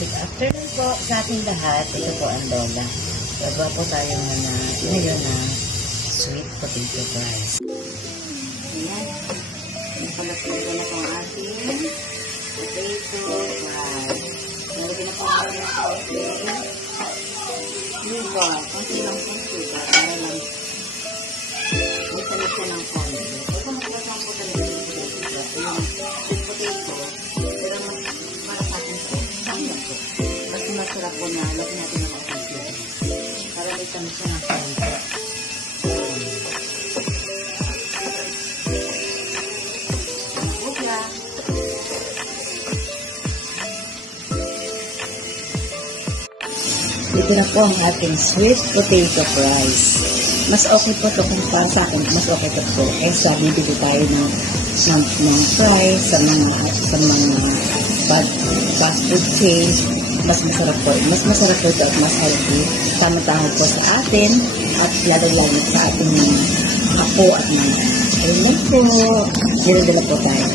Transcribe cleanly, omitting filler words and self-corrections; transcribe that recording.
Good afternoon po sa ating lahat. Ito po ang Lola. Gagawa po tayo ngayon na sweet potato fries. Ayan. Nakalatulog na po ang ating potato fries. Nalagyan na po ang ating sugar. Kunti lang po sugar. Para lang may tamis siya ng konti. Ito magkakasama po talaga yung potato. Yung sweet potato. Pero para sa atin po, sayang po. Mas masarap po na lagyan natin ng konti. Para may tamis siya ng konti. Ito na po ang ating sweet potato fries. Mas okay po ito kung para sa akin, mas okay ito po. Kaysa bibili tayo ng fries sa mga fast food chain. Mas masarap po. Mas masarap po ito at mas healthy. Tama-tama po sa atin at lalo-lalo sa ating mga apo at mga. Ayun lang po. Dila-dila po tayo.